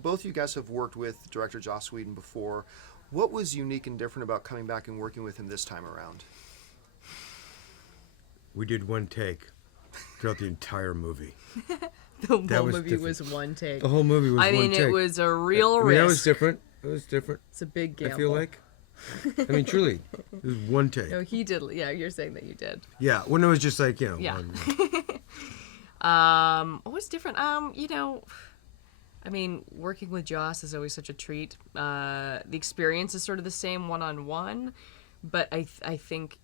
Both of you guys have worked with director Joss Whedon before. What was unique and different about coming back and working with him this time around? We did one take throughout the entire movie. The whole movie was one take. The whole movie was one take. I mean, it was a real risk. That was different. It was different. It's a big gamble. I feel like. I mean, truly, it was one take. No, he did. Yeah, you're saying that you did. Yeah, when it was just like, Yeah. What was different? I mean, working with Joss is always such a treat. The experience is sort of the same one-on-one, but I think,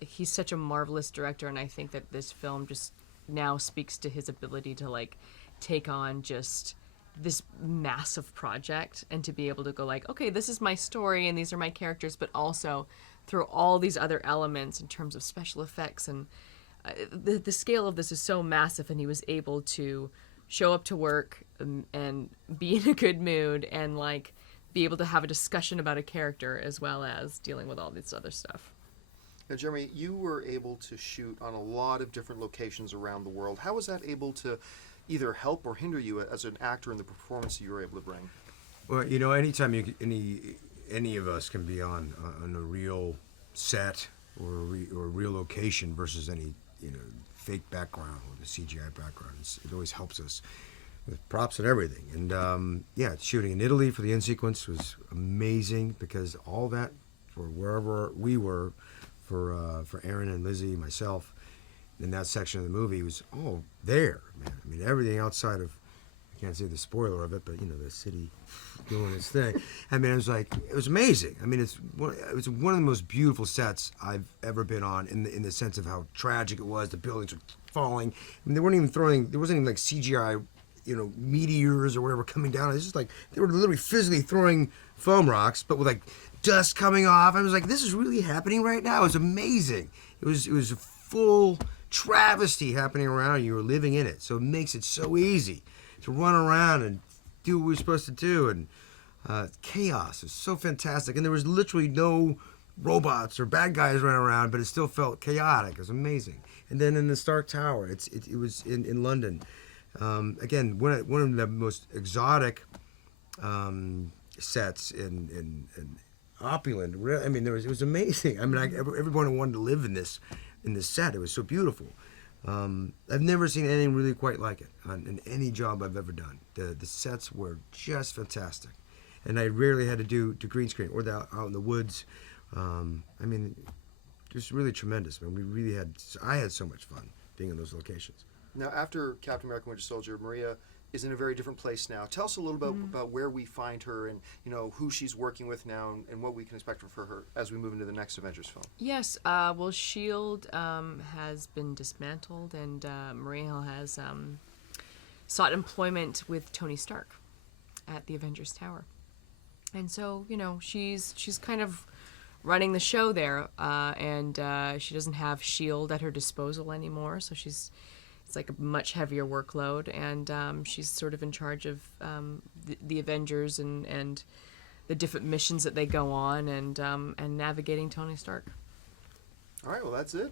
he's such a marvelous director, and I think that this film just now speaks to his ability to, like, take on just this massive project and to be able to go like, okay, this is my story and these are my characters, but also through all these other elements in terms of special effects. And the scale of this is so massive, and he was able to show up to work and be in a good mood and like be able to have a discussion about a character as well as dealing with all this other stuff. Now, Jeremy, you were able to shoot on a lot of different locations around the world. How was that able to either help or hinder you as an actor in the performance you were able to bring? Well, anytime any of us can be on a real set or a real location versus any fake background or the CGI background, it always helps us with props and everything. And shooting in Italy for the end sequence was amazing because all that for wherever we were for Aaron and Lizzie, myself, in that section of the movie was all there, man. I mean, everything outside of, I can't say the spoiler of it, but the city doing its thing. I mean, it was amazing. I mean, it was one of the most beautiful sets I've ever been on in the sense of how tragic it was. The buildings were falling. I mean, there wasn't even like CGI, meteors or whatever coming down. It was just like they were literally physically throwing foam rocks, but with like dust coming off. I was like, this is really happening right now. It was amazing. It was a full travesty happening around you. Were living in it, so it makes it so easy to run around and do what we're supposed to do. And chaos is so fantastic, and there was literally no robots or bad guys running around, but it still felt chaotic. It was amazing. And then in the Stark Tower, it was in London. Again, one of the most exotic sets in opulent. I mean, it was amazing. I mean, everyone wanted to live in this set. It was so beautiful. I've never seen anything really quite like it in any job I've ever done. The sets were just fantastic, and I rarely had to do green screen or out in the woods. I mean, just really tremendous. I mean, I had so much fun being in those locations. Now, after Captain America: Winter Soldier, Maria is in a very different place now. Tell us a little bit about where we find her and who she's working with now and what we can expect for her as we move into the next Avengers film. Yes, well, S.H.I.E.L.D. has been dismantled, and Maria has sought employment with Tony Stark at the Avengers Tower. And so, she's kind of running the show there, and she doesn't have S.H.I.E.L.D. at her disposal anymore, so it's like a much heavier workload, and she's sort of in charge of the Avengers and the different missions that they go on, and navigating Tony Stark. All right, well, that's it.